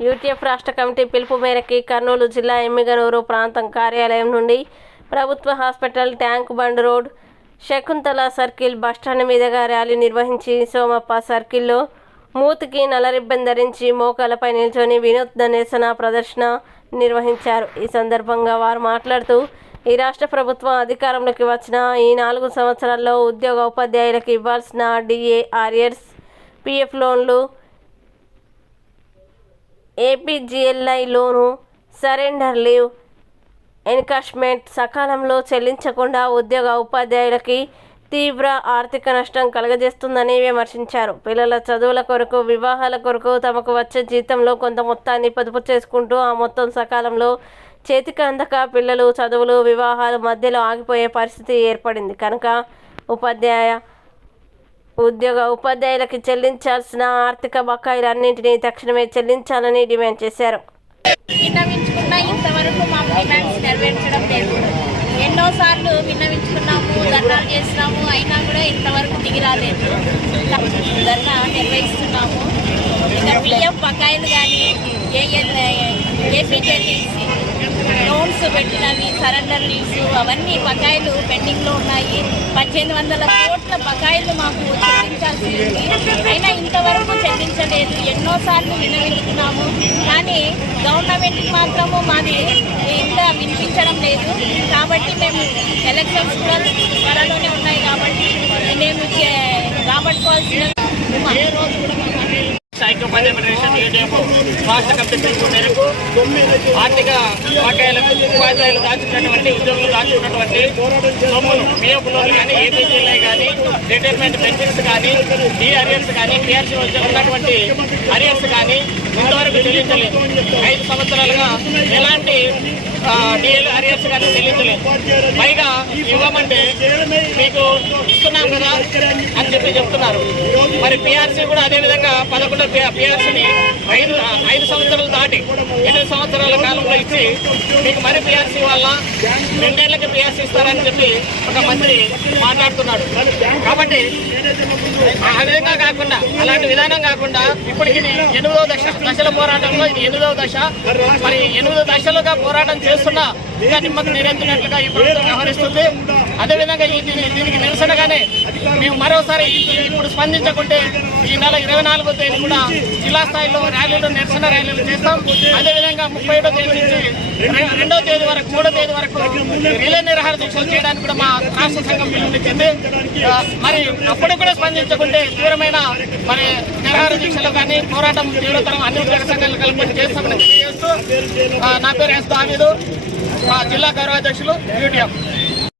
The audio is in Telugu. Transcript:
యూటీఎఫ్ రాష్ట్ర కమిటీ పిలుపు మేరకి కర్నూలు జిల్లా ఎమ్మిగనూరు ప్రాంతం కార్యాలయం నుండి ప్రభుత్వ hospital tank bund road Shakuntala circle bus stand మీదుగా ర్యాలీ నిర్వహించి సోమప్ప సర్కిల్లో మూతికి నల్లరిబ్బన్ ధరించి మోకాలపై నిల్చొని వినూత్న నిరసన ప్రదర్శన నిర్వహించారు. ఈ సందర్భంగా వారు మాట్లాడుతూ ఈ రాష్ట్ర ప్రభుత్వం అధికారంలోకి వచ్చిన ఈ నాలుగు సంవత్సరాల్లో ఉద్యోగ ఉపాధ్యాయులకు ఇవ్వాల్సిన డిఏ ఆర్యర్స్ పిఎఫ్ లోన్లు APGLI loan surrender leave encashment సకాలంలో చెల్లించకుండా ఉద్యోగ ఉపాధ్యాయులకి తీవ్ర ఆర్థిక నష్టం కలగజేస్తుందని విమర్శించారు. పిల్లల చదువుల కొరకు వివాహాల కొరకు తమకు వచ్చే జీతంలో కొంత మొత్తాన్ని పొదుపు చేసుకుంటూ ఆ మొత్తం సకాలంలో చేతికి అందక పిల్లలు చదువులు వివాహాలు మధ్యలో ఆగిపోయే పరిస్థితి ఏర్పడింది. కనుక ఉపాధ్యాయ ఉద్యోగ ఉపాధ్యాయులకు చెల్లించాల్సిన ఆర్థిక బకాయిలన్నింటినీ తక్షణమే చెల్లించాలని డిమాండ్ చేశారు. విన్నవించుకున్నా ఇంతవరకు మా డిమాండ్స్ నెరవేర్చడం లేదు. ఎన్నోసార్లు విన్నవించుకున్నాము ధర్నాలు చేసినాము అయినా కూడా ఇంతవరకు దిగిరాలేదు ధర్నా నిర్వహిస్తున్నాము. ఇంకా బియ్యం బకాయిలు కానీ ఏపీజెటీసీ లోన్స్ పెట్టినవి సరెండర్ లీవ్స్ అవన్నీ బకాయిలు పెండింగ్లో ఉన్నాయి. పద్దెనిమిది వందల కోట్ల బకాయిలు మాకు చెల్లించాల్సి ఉంది అయినా ఇంతవరకు చెల్లించలేదు. ఎన్నోసార్లు విన్నవించుకున్నాము కానీ గవర్నమెంట్కి మాత్రము మాది ఇంకా వినిపించడం లేదు. కాబట్టి మేము ఎలక్షన్స్ కూడా త్వరలోనే ఉన్నాయి కాబట్టి మేము చే- కూడా ఐక్యోపాధ్యాయ ఫెడరేషన్ యూటీఎఫ్ రాష్ట్ర కమిటీ మేరకు ఆర్థిక బకాయిలకు ఉపాధ్యాయులు దాచుకున్నటువంటి ఉద్యోగులు దాచుకున్నటువంటి సొమ్ములు పిఎఫ్లో కానీ ఏపీజీలై కానీ రిటైర్మెంట్ పెన్షన్స్ కానీ డి అరియర్స్ కానీ పిఆర్సీ ఉన్నటువంటి అరియర్స్ కానీ ఇంతవరకు చెల్లించలేదు. ఐదు సంవత్సరాలుగా ఎలాంటి డిఎల్ అరియర్స్ కానీ చెల్లించలేదు పైగా ఇవ్వమంటే మీకు ఇస్తున్నాం కదా అని చెప్పి చెప్తున్నారు. మరి పిఆర్సీ కూడా అదే విధంగా పదకొండు పిఆర్సీ దాటి ఎనిమిది సంవత్సరాల కాలంలో ఇచ్చి మీకు మరి పిఆర్సీ వల్ల రెండేళ్ళకి పిఆర్సీ ఇస్తారని చెప్పి ఒక మంత్రి మాట్లాడుతున్నాడు. కాబట్టి ఆ విధంగా కాకుండా అలాంటి విధానం కాకుండా ఇప్పటికి ఇది ఎనిమిదవ దశ దశల పోరాటంలో ఇది ఎనిమిదవ దశ. మరి ఎనిమిదో దశలుగా పోరాటం చేస్తున్నా ఇంకా నిమ్మకు నిరంతరట్లుగా ఈ ప్రభుత్వం వ్యవహరిస్తుంది. అదేవిధంగా ఈ దీనికి నిరసనగానే మేము మరోసారి ఇప్పుడు స్పందించకుంటే ఈ నెల ఇరవై నాలుగో తేదీ కూడా జిల్లా స్థాయిలో ర్యాలీలు నిరసన ర్యాలీలు చేస్తాం. అదేవిధంగా ముప్పై ఏడో తేదీ నుంచి రెండో తేదీ వరకు మూడో తేదీ వరకు రిలే నిరహార దీక్షలు చేయడానికి కూడా మా రాష్ట్ర సంఘం పిలుపునిచ్చింది మరి అప్పుడు కూడా స్పందించకుంటే తీవ్రమైన మరి నిరహార దీక్షలు కానీ పోరాటం తీవ్రతరం అన్ని ఉద్యోగ సంఘాలు కలిపి చేస్తామని తెలియజేస్తూ నా పేరు ఎస్. దావీదు. మా జిల్లా గౌరవాధ్యక్షులు యూటీఎం.